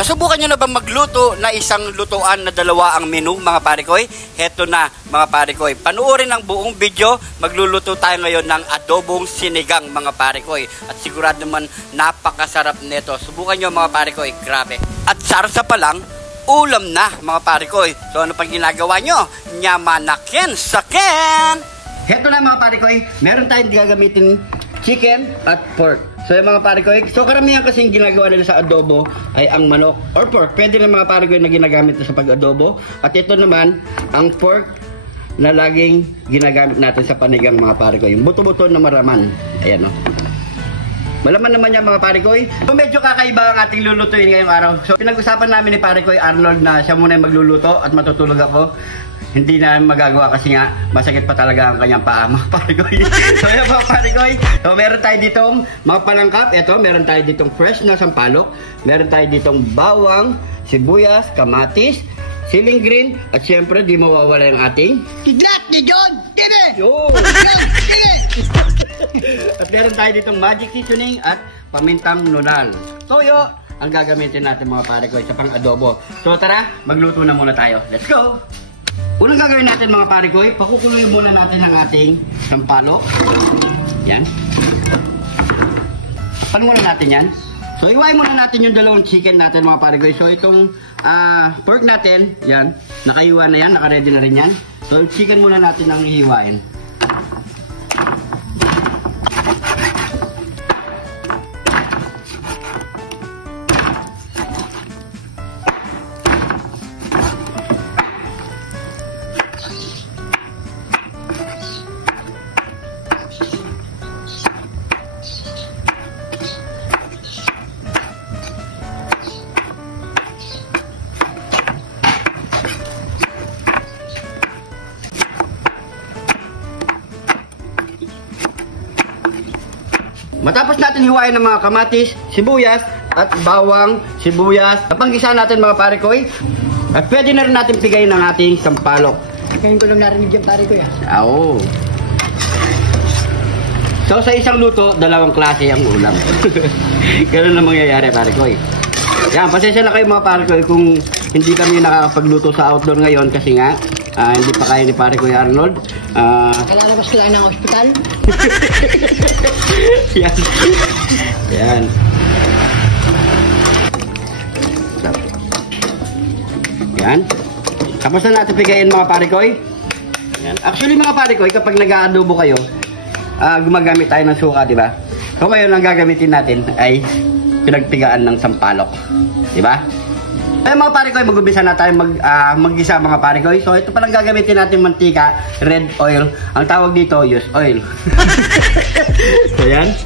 Nasubukan nyo na ba magluto na isang lutuan na dalawa ang menu, mga pare koy? Heto na, mga pare koy. Panuorin ang buong video. Magluluto tayo ngayon ng adobong sinigang, mga pare koy. At sigurado naman napakasarap nito. Subukan nyo, mga pare koy. Grabe. At sarsa pa lang, ulam na, mga pare koy. So ano pang ginagawa nyo? Nyamanakin sakin! Heto na, mga pare koy. Meron tayong gagamitin chicken at pork. So yung mga pare koy, so karamihan kasing ginagawa nila sa adobo ay ang manok or pork. Pwede rin mga pare koy na ginagamit sa pag-adobo. At ito naman, ang pork na laging ginagamit natin sa panigang, mga pare koy. Yung buto-buto na maraman. Ayan o. Malaman naman yan, mga pare koy. So medyo kakaiba ang ating lulutuin ngayong araw. So pinag-usapan namin ni pare koy Arnold na siya muna yung magluluto at matutulog ako. Hindi na magagawa kasi nga masakit pa talaga ang kanyang paa, mga pare koy. So yun, mga pare koy. So meron tayo ditong mga palangkap. Ito, meron tayo ditong fresh na sampalok. Meron tayo ditong bawang, sibuyas, kamatis, siling green, at syempre di mawawala yung ating kidlat ni John! Tine! Yun! At meron tayo ditong magic seasoning at pamintang nunal. Toyo ang gagamitin natin, mga pare koy, sa pang-adobo. So tara, magluto na muna tayo. Let's go! Unang gagawin natin, mga pare koy, pakukuluin muna natin ang ating sampalok. Yan. Pan muna natin yan. So iwain muna natin yung dalawang chicken natin, mga pare koy. So itong pork natin, yan, nakaiwa na yan, naka-ready na rin yan. So chicken muna natin ang ihiwain. Matapos natin hiwain ng mga kamatis, sibuyas, at bawang, sibuyas, napanggisa natin, mga pare koy. At pwede na rin natin pigayin ang ating sampalok. Ngayon ko lang narinig yung pare koy. Oo. So sa isang luto, dalawang klase ang ulam. Ganun na mangyayari, pare koy. Yan, pasensya na kayo, mga pare koy, kung hindi kami nakakapagluto sa outdoor ngayon kasi nga hindi pa kaya ni pare koy Arnold. Kalalabas ko lang ng ospital. Yan. Yan. Yan. Tapos na natin pigayin, mga pare koy. Yan. Actually, mga pare koy, kapag nag-aadobo kayo, gumagamit tayo ng suka, di ba? So ngayon, ang gagamitin natin ay pinagpigaan ng sampalok. Di ba? Ay, mga pare koy, mag-umpisa na tayo mag-gisa, mga pare koy. So ito palang gagamitin natin mantika, red oil. Ang tawag dito, used oil. So yan.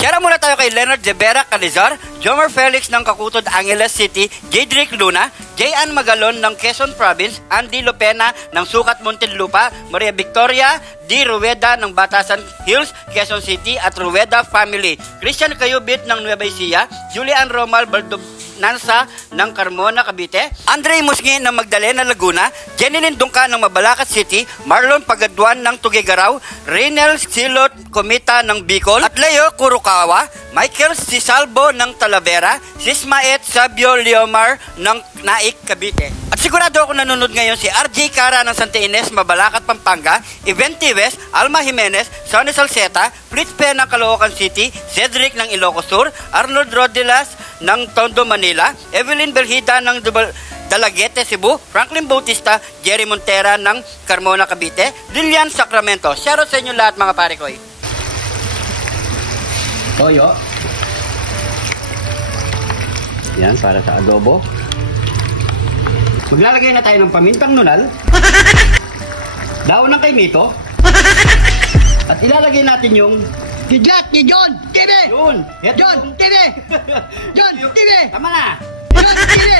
Share muna tayo kay Leonard de Vera Calizar, Jomer Felix ng Kakutod, Angeles City, Jedrick Luna, J.Ann Magalon ng Quezon Province, Andy Lopena ng Sukat Muntinlupa, Maria Victoria D. Rueda ng Batasan Hills, Quezon City, at Rueda Family, Christian Cayubit ng Nueva Ecija, Julian Romal Nansa ng Carmona, Cavite, Andre Musngi ng Magdalena, Laguna, Jenilyn Dungka ng Mabalacat City, Marlon Pagaduan ng Tuguegarao, Reynel Silot Comita ng Bicol, at Leo Kurukawa, Michael Sisalbo ng Talavera, Sismaet Sabio Leomar ng Naik, Cavite. At sigurado ako nanonood ngayon si RJ Cara ng Santa Ines, Mabalacat, Pampanga, Eventi West, Alma Jimenez, Sonny Salceta, Fritz P. ng Caloocan City, Cedric ng Ilocos Sur, Arnold Rodelas ng Tondo, Manila, Evelyn Belhida ng Dalaguete, Cebu, Franklin Bautista, Jerry Montera ng Carmona, Cavite, Lilian Sacramento. Shoutout sa inyo lahat, mga pare koy. Toyo. Yan, para sa adobo. Maglalagay na tayo ng pamintang nunal, daon ng kaimito, at ilalagay natin yung Kidlat ni John! TV! yun. John! TV! John! TV! Tama na. John! TV!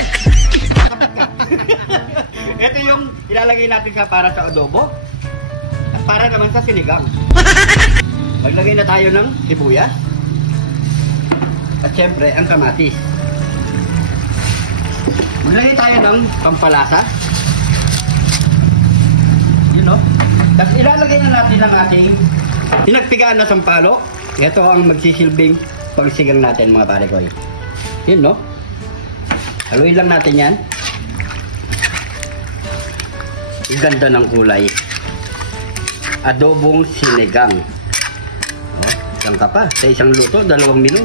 Ito yung ilalagay natin para sa adobo at para naman sa sinigang. Maglagay na tayo ng sibuyas at syempre ang kamatis. Maglagay tayo ng pampalasa. Yun, no? Tapos ilalagay na natin ang ating pinagpigaan na sampalo. Ito ang magsisilbing pagsigang natin mga pare ko. Yun, no? Haluin lang natin yan. Ganda ng kulay. Adobong sinigang. Oh, isang ka pa. Sa isang luto, 2 menu.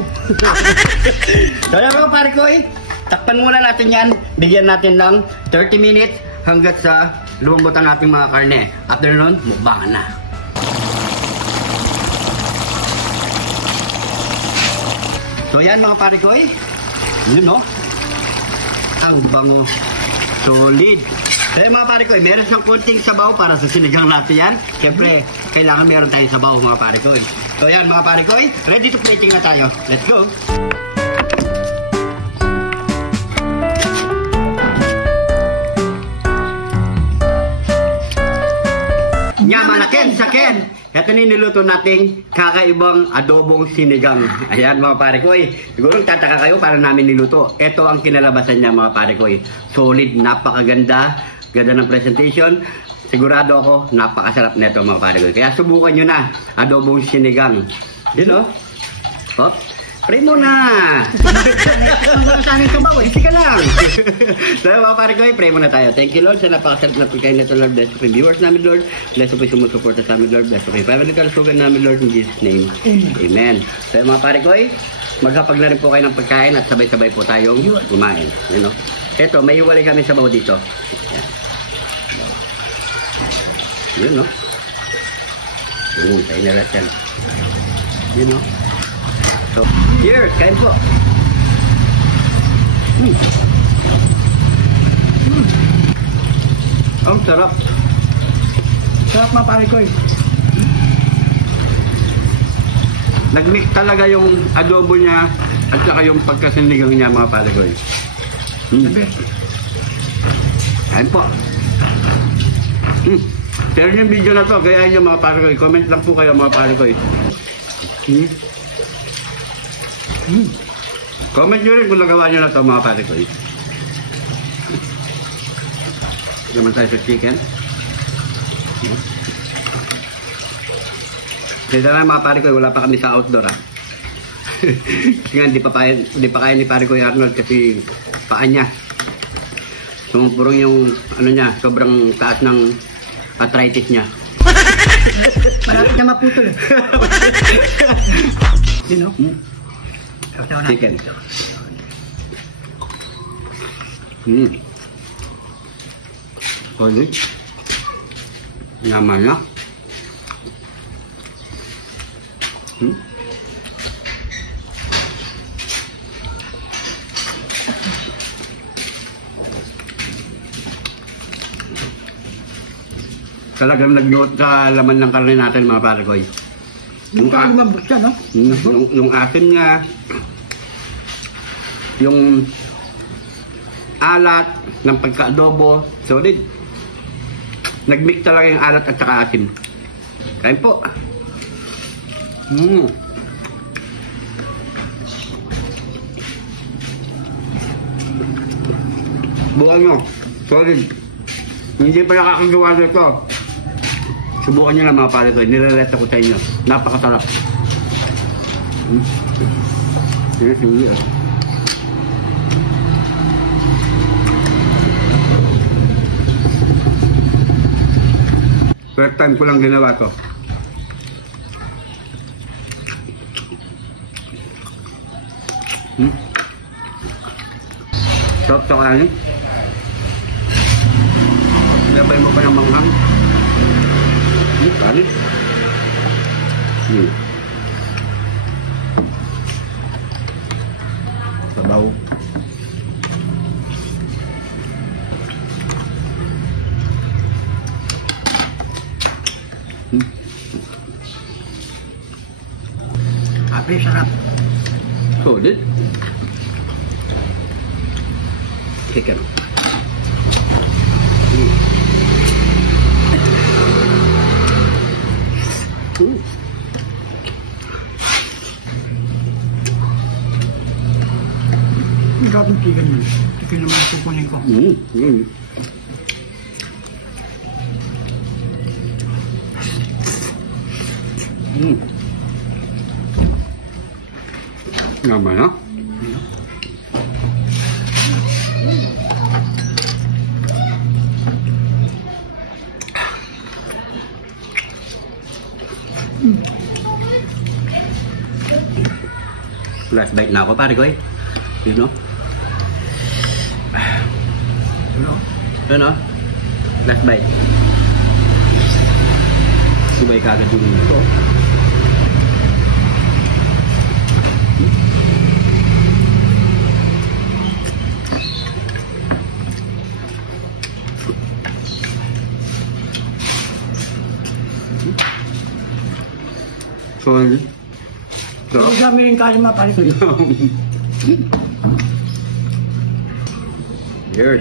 So yan mga pare ko, takpan muna natin yan. Bigyan natin ng 30 minutes hanggat sa lumambot ang ating mga karne. After nun, mukbangan na. So yan mga pare ko, yun, no? Ang bango. Solid. Kaya mga pare ko, meron siyang kunting sabaw para sa sinigang natin yan. Siyempre, kailangan meron tayong sabaw mga pare ko. So yan mga pare ko, ready to plating na tayo. Let's go! Nyamanakin sa Ken! Ito na niluto nating kakaibang adobong sinigang. Ayan mga pare ko, siguro tataka kayo para namin niluto. Ito ang kinalabasan niya mga pare ko. Solid, napakaganda, ganda ng presentation. Sigurado ako, napakasarap nito mga pare ko. Kaya subukan nyo na, adobong sinigang. Yun o. Oh. Pray mo na! Sa aming kabaw, hindi ka lang! So mga pare ko, pray muna tayo. Thank you Lord sa napakasarap na pagkain nito Lord. Bless po yung viewers namin Lord. Bless po yung sumusuporta sa amin Lord. Bless po yung family kalusugan namin Lord in Jesus name. Amen. So mga pare ko, maghapag na rin po kayo ng pagkain at sabay-sabay po tayong kumain. You know? Ito, may hiwalay kami sabaw dito. Yun no? Tayo na rin yan. Yun no? So, here, kain po. Ang sarap. Sarap mga pare ko. Nag-mix talaga yung adobo niya at saka yung pagkasinigang niya mga pare ko. Kain po. Share niyo yung video na to, kaya nyo mga pare ko. Comment lang po kayo mga pare ko. Comment nyo rin kung nagawa nyo na ito mga pare ko. Naman tayo sa chicken. Kaya na mga pare ko, wala pa kami sa outdoor ha. Kasi nga, di pa kaya ni pare ko yung Arnold kasi paa niya. Sumupurong yung ano niya, sobrang taas ng arthritis niya. Malapit na maputol. You know? Chicken. Solid. Naman na. Talagang nagluot sa laman ng karne natin mga pare ko. Yung lumambot siya, no? Yung asim niya, yung alat ng pagka-adobo, solid. Nag-mix talaga yung alat at saka asim. Kain po. Bukan nyo, solid. Hindi pa nakakagawa nito. Subukan nyo lang mga pare ko, nireleta ko sa inyo. Napakasarap. Sige. First time ko lang ginawa to. Sarap sa kanin. Sinabay mo pa yung manghang. Kanin. Sabaw. Ape, sarap. Solid. Chicken. Sarap ng chicken mo. Chicken naman ang kukunin ko. Naman, no? Last bite na ako, pare ko eh. You know? Ano? Last bite. Subay ka agad yung ito. Sorry. Hindi kami rin kasi mapalik. Here.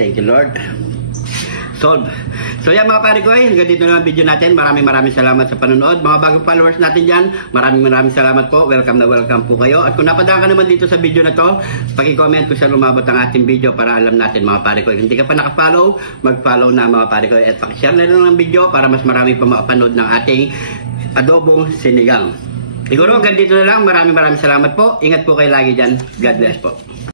Thank you, Lord. Solve. So yan mga pare ko, hanggang dito na ang video natin. Maraming salamat sa panonood. Mga bagong followers natin dyan, maraming salamat po. Welcome na welcome po kayo. At kung napadaan ka naman dito sa video na to, paki-comment kung saan lumabot ang ating video para alam natin mga pare ko. Kung hindi ka pa nakafollow, mag-follow na mga pare ko. At paki-share na lang ng video para mas marami pa makapanood ng ating adobong sinigang. Siguro hanggang dito na lang. Maraming salamat po. Ingat po kayo lagi dyan. God bless po.